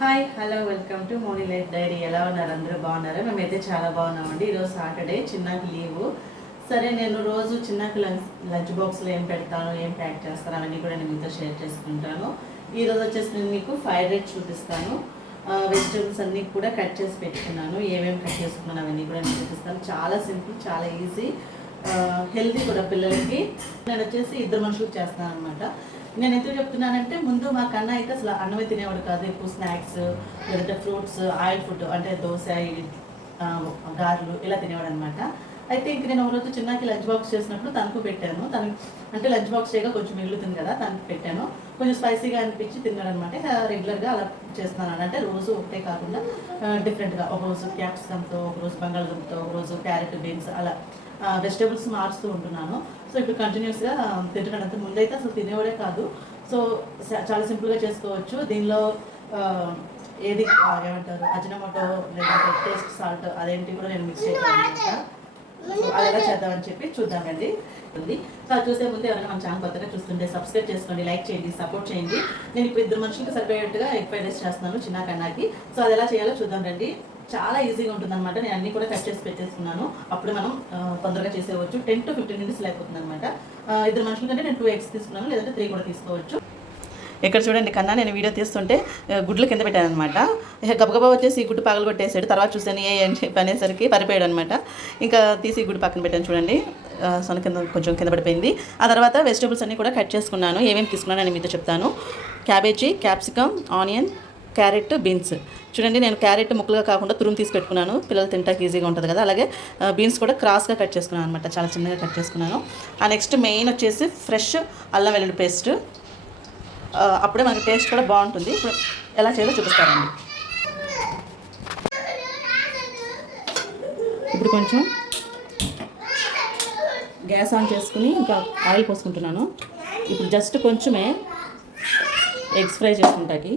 Hi hello welcome to Moni life diary. ఎలా ఉన్నారు? అందరూ బాగున్నారా? మేమైతే చాలా బాగున్నామండి. ఈరోజు సాటర్డే, చిన్నకి లీవు. సరే, నేను రోజు చిన్నకి లంచ్ బాక్స్లో ఏం పెడతాను, ఏం ప్యాక్ చేస్తాను అవన్నీ కూడా నేను మీతో షేర్ చేసుకుంటాను. ఈరోజు వచ్చేసి నేను మీకు ఫ్రైడ్ రైస్ చూపిస్తాను. వెజిటేబుల్స్ అన్నీ కూడా కట్ చేసి పెట్టుకున్నాను. ఏమేమి కట్ చేసుకున్నాను అవన్నీ కూడా నేను చూపిస్తాను. చాలా సింపుల్, చాలా ఈజీ, హెల్తీ కూడా పిల్లలకి. నేను వచ్చేసి ఇద్దరు మనుషులకు చేస్తాను అనమాట. నేను ఎందుకు చెప్తున్నానంటే, ముందు మా కన్నా అయితే అసలు అన్నమే తినేవాడు కాదు. ఎక్కువ స్నాక్స్ లేదంటే ఫ్రూట్స్, ఆయిల్ ఫుడ్ అంటే దోశ, గారెలు ఇలా తినేవాడు అనమాట. అయితే ఇంక నేను ఒకరోజు చిన్నకి లంచ్ బాక్స్ చేసినప్పుడు తనకు పెట్టాను. తను అంటే లంచ్ బాక్స్ చేయగా కొంచెం మిగులుతుంది కదా, తనకు పెట్టాను. కొంచెం స్పైసీగా అనిపించి తిన్నాడు అనమాట. రెగ్యులర్గా అలా చేస్తున్నాను. అంటే రోజు ఒకటే కాకుండా డిఫరెంట్గా, ఒకరోజు క్యాప్సికమ్తో, ఒకరోజు బంగాళదుంపతో, ఒకరోజు క్యారెట్, బీన్స్ అలా వెజిటేబుల్స్ మార్చుతూ ఉంటున్నాను. సో ఇప్పుడు కంటిన్యూస్గా తింటున్నాను. అంత ముందైతే అసలు తినేవాడే కాదు. సో చాలా సింపుల్గా చేసుకోవచ్చు. దీనిలో ఏది ఏమంటారు, అజినమోటో లేదంటే టేస్ట్ సాల్ట్ అదేంటి కూడా నేను మిక్స్ చేయగలను. అది ఎలా చేద్దామని చెప్పి చూద్దామండి. సో అది చూసే ముందు ఎవరైనా మన ఛానల్ కొత్తగా చూస్తుంటే సబ్స్క్రైబ్ చేసుకోండి, లైక్ చేయండి, సపోర్ట్ చేయండి. నేను ఇప్పుడు ఇద్దరు మనుషులకి సరిపోయేట్టుగా ఎగ్ ఫ్రైడ్ రైస్ చేస్తున్నాను చిన్న కన్నాకి. సో అది ఎలా చేయాలో చూద్దాం రండి. చాలా ఈజీగా ఉంటుంది అనమాట. నేను అన్నీ కూడా కట్ చేసి పెట్టేసుకున్నాను. అప్పుడు మనం తొందరగా చేసేవచ్చు. 10 to 15 minutes అయిపోతుంది అనమాట. ఇద్దరు మనుషుల కంటే నేను 2 eggs తీసుకున్నాను, లేదంటే 3 కూడా తీసుకోవచ్చు. ఇక్కడ చూడండి, కన్నా నేను వీడియో తీస్తుంటే గుడ్లు కింద పెట్టాను అనమాట. ఇక గబగబా వచ్చేసి ఈ గుడ్డు పగలు కొట్టేసాడు. తర్వాత చూసాను ఏ అని చెప్పి అనేసరికి పరిపోయాడు అనమాట. ఇంకా తీసి గుడ్డు పక్కన పెట్టాను. చూడండి, సొన కింద కొంచెం కింద పడిపోయింది. ఆ తర్వాత వెజిటేబుల్స్ అన్నీ కూడా కట్ చేసుకున్నాను. ఏమేమి తీసుకున్నాను అని మీతో చెప్తాను. Cabbage, capsicum, onion, carrot, beans. చూడండి, నేను క్యారెట్ ముక్కలుగా కాకుండా తురుము తీసి పెట్టుకున్నాను. పిల్లలు తింటాకి ఈజీగా ఉంటుంది కదా. అలాగే బీన్స్ కూడా క్రాస్గా కట్ చేసుకున్నాను అనమాట. చాలా చిన్నగా కట్ చేసుకున్నాను. ఆ నెక్స్ట్ మెయిన్ వచ్చేసి ఫ్రెష్ అల్లం వెల్లుల్లి పేస్ట్. అప్పుడే మనకి టేస్ట్ కూడా బాగుంటుంది. ఇప్పుడు ఎలా చేయాలో చూపిస్తారండి. ఇప్పుడు కొంచెం గ్యాస్ ఆన్ చేసుకుని ఇంకా ఆయిల్ పోసుకుంటున్నాను. ఇప్పుడు జస్ట్ కొంచెమే ఎగ్స్ ఫ్రై చేసుకుంటాకి.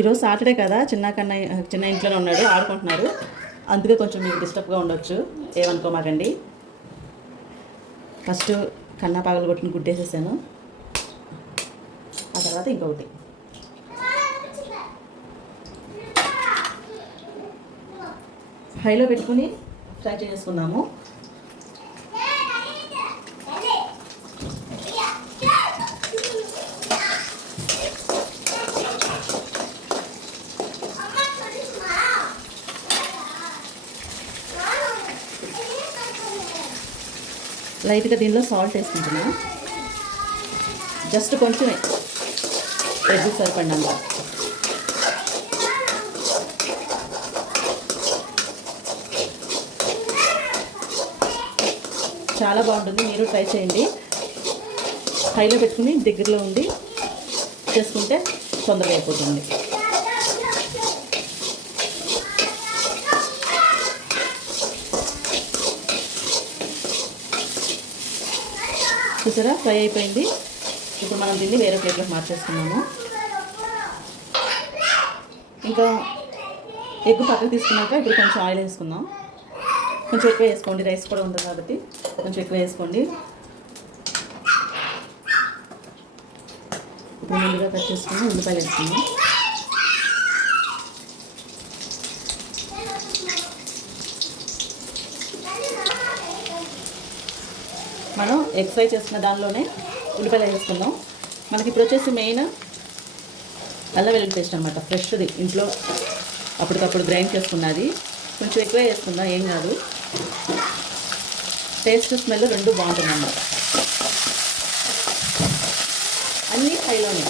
ఈరోజు సాటర్డే కదా, చిన్న ఇంట్లోనే ఉన్నాడు, ఆడుకుంటున్నారు. అందుకే కొంచెం మీకు డిస్టర్బ్గా ఉండొచ్చు, ఏమనుకోమాకండి. ఫస్ట్ కన్నా పగలు కొట్టిన గుడ్డేసేసాను. ఆ తర్వాత ఇంకొకటి. హైలో పెట్టుకుని ఫ్రై చేసుకుందాము. లైట్గా దీనిలో సాల్ట్ వేసుకుంటున్నాను. జస్ట్ కొంచెమే, ఎగ్ సరిపడినంత. చాలా బాగుంటుంది, మీరు ట్రై చేయండి. హైలో పెట్టుకుని దగ్గరలో ఉండి చేసుకుంటే తొందరగా అయిపోతుంది. చూసారా, ఫ్రై అయిపోయింది. ఇప్పుడు మనం దీన్ని వేరే ప్లేట్లోకి మార్చేసుకున్నాము. ఇంకా ఎగ్ పక్కకు తీసుకున్నాక ఇప్పుడు కొంచెం ఆయిల్ వేసుకుందాం. కొంచెం ఎక్కువ వేసుకోండి, రైస్ కూడా ఉంటుంది కాబట్టి కొంచెం ఎక్కువ వేసుకోండి. ఇప్పుడు ముందుగా కట్ చేసుకుని ఉల్లిపాయలు వేసుకుందాం. మనం ఎగ్ ఫ్రై చేసుకున్న దానిలోనే ఉల్లిపాయలు వేసుకుందాం. మనకి ఇప్పుడు వచ్చేసి మెయిన్ అల్లం వెల్లుల్లి పేస్ట్ అనమాట. ఫ్రెష్ది, ఇంట్లో అప్పటికప్పుడు గ్రైండ్ చేసుకున్నది. కొంచెం ఎక్కువే వేసుకుందాం, ఏం కాదు. టేస్ట్, స్మెల్ రెండు బాగుంటుంది అన్నమాట. అన్నీ హైలోనే,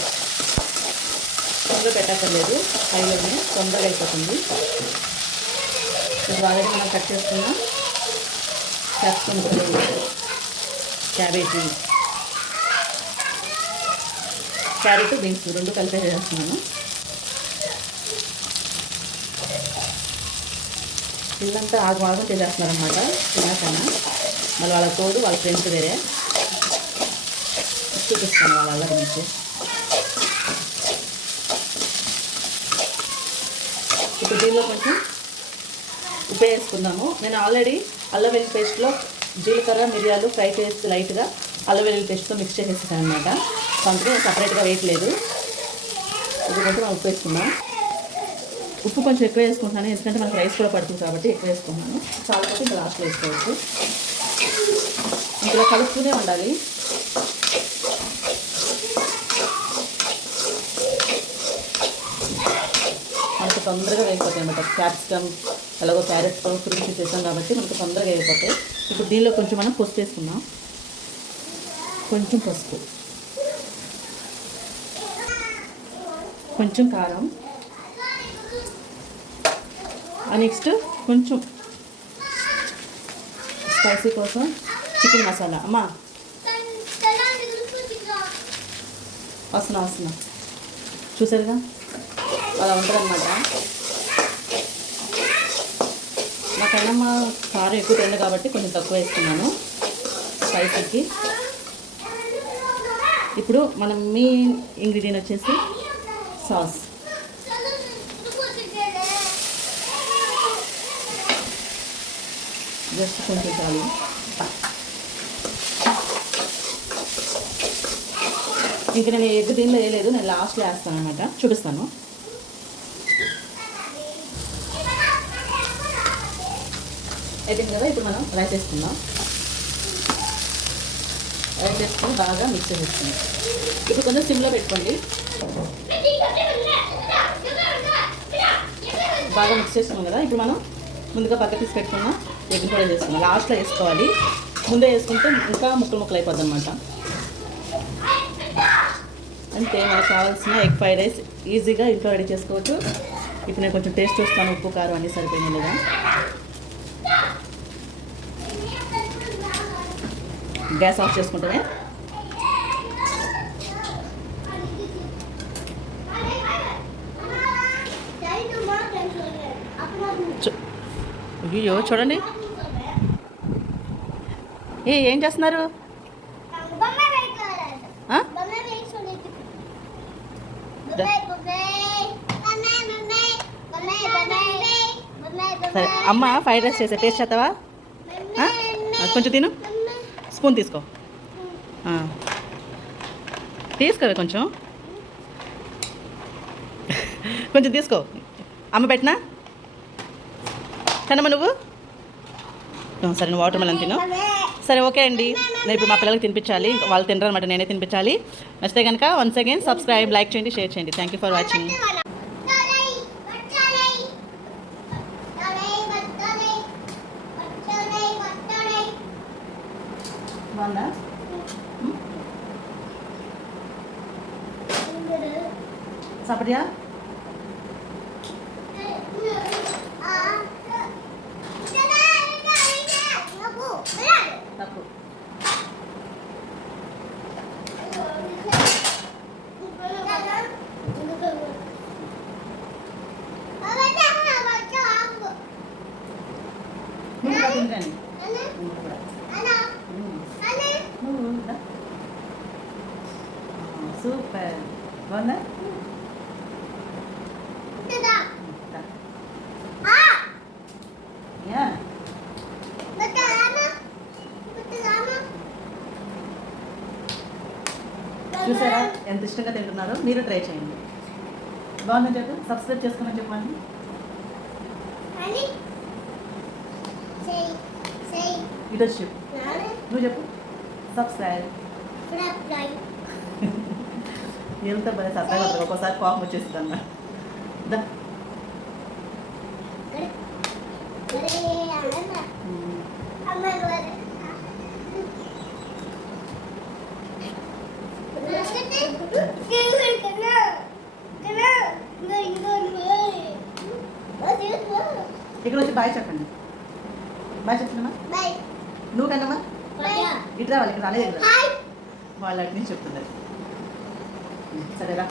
పెట్టక్కర్లేదు, హైలోనే తొందరగా అయిపోతుంది. ఇప్పుడు ఆల్రెడీ మనం కట్ చేసుకున్నాం క్యాప్సికమ్, క్యాబేజీ, క్యారెట్, బీన్స్ రెండు కలిపి చేస్తున్నాను. పిల్లంతా ఆగమాగం చేసేస్తున్నారు అన్నమాట తిన్నాకన్నా. మళ్ళీ వాళ్ళ తోడు వాళ్ళ ఫ్రెండ్స్ వేరే. చూపిస్తాను వాళ్ళ గురించి. ఇప్పుడు దీనిలో కొంచెం ఉప్పు వేసుకుందాము. నేను ఆల్రెడీ అల్లం వెల్లుల్లి పేస్ట్లో జీలకర్ర, మిరియాలు ఫ్రై చేసి లైట్గా అల్లం వెల్లుల్లి పేస్ట్తో మిక్స్ చేసేసాను అనమాట. సో అందుకే సపరేట్గా వేయట్లేదు. ఇప్పుడు కొంచెం ఉప్పు వేసుకుందాం. ఉప్పు కొంచెం ఎక్కువ వేసుకుంటున్నాను, ఎందుకంటే మనకు రైస్ కూడా పడుతుంది కాబట్టి ఎక్కువ వేసుకుంటున్నాను. చాలా పోతే ఇంకా లాస్ట్లో వేసుకోవచ్చు. ఇందులో కలుపుతూనే ఉండాలి. మనకు తొందరగా వేగిపోతాయి అన్నమాట. క్యాప్సికమ్ అలాగో క్యారెట్ తురిమి చేసాం కాబట్టి మనకు తొందరగా వేగిపోతాయి. ఇప్పుడు దీనిలో కొంచెం మనం పసుపు వేసుకుందాం. కొంచెం పసుపు, కొంచెం కారం, నెక్స్ట్ కొంచెం స్పైసీ కోసం చికెన్ మసాలా. అమ్మా వస్తున్నా చూసారుగా, అలా ఉంటుందన్నమాట. నాకైనా మా కారం ఎక్కువ తింది కాబట్టి కొంచెం తక్కువ వేసుకున్నాను స్పైసీకి. ఇప్పుడు మనం మెయిన్ ఇంగ్రీడియంట్ వచ్చేసి సాస్. జస్ట్ కొంచెం చాలు. ఇంకా నేను ఎగ్ దీనిలో వేయలేదు, నేను లాస్ట్లో వేస్తాను అనమాట, చూపిస్తాను. అయిపోయింది కదా. ఇప్పుడు మనం రైస్ వేసుకుందాం. రైస్ వేసుకొని బాగా మిక్స్ చేసుకుందాం. ఇప్పుడు కొంచెం సిమ్లో పెట్టుకోండి. బాగా మిక్స్ చేసుకున్నాం కదా. ఇప్పుడు మనం ముందుగా పక్క తీసి పెట్టుకున్నాం ఎగ్ కూడా చేసుకున్నాం. లాస్ట్లో వేసుకోవాలి, ముందే వేసుకుంటే ఇంకా ముక్కలు అయిపోద్ది అనమాట. అంతే, మనకు కావాల్సిన ఎగ్ ఫ్రైడ్ రైస్ ఈజీగా ఇంట్లో రెడీ చేసుకోవచ్చు. ఇప్పుడు నేను కొంచెం టేస్ట్ చూస్తాను, ఉప్పు కారం అన్నీ సరిపోయినాయి లేదా. గ్యాస్ ఆఫ్ చేసుకుంటామే. అయ్యో చూడండి, ఏం చేస్తున్నారు? సరే అమ్మ ఫ్రైడ్ రైస్ చేసా, టేస్ట్ చేస్తావా? కొంచెం తిను, స్పూన్ తీసుకో, తీసుకోవే కొంచెం కొంచెం తీసుకో. అమ్మ పెట్టినా కనమ్మ నువ్వు. సరే నువ్వు వాటర్ మెలన్ తిను. సరే ఓకే అండి, నేను ఇప్పుడు మా పిల్లలకి తినిపించాలి, వాళ్ళు తినరు అనమాట, నేనే తినిపించాలి. నచ్చితే కనుక వన్స్ అగైన్ సబ్స్క్రైబ్, లైక్ చేయండి, షేర్ చేయండి. Thank you for watching. బాగుందా? సపరియా తప్పు. సూపర్, బాగుందా? చూసారా ఎంత ఇష్టంగా తింటున్నారో, మీరు ట్రై చేయండి. బాగుందని చెప్పు, సబ్స్క్రైబ్ చేసుకోమని చెప్పండి. ఇటు వచ్చి చెప్పు, నువ్వు చెప్పు సబ్స్క్రైబ్. ఎంత బాగా సబ్స్క్రైబ్ అవుతుంది, ఒక్కోసారి కోపం వచ్చేస్తుంది అన్న. ఇక్కడ వచ్చి బాయ్ చెప్పండి. బాయ్ చెప్తున్నా, నువ్వు కన్నమ్మా ఇటు రావాలి, ఇక్కడ రాలేదు కదా, వాళ్ళు అటు నుంచి చెప్తున్నారు. సరేరా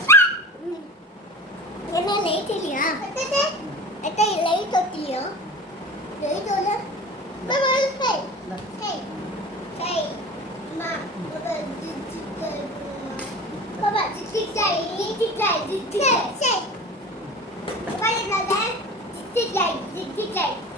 Bye.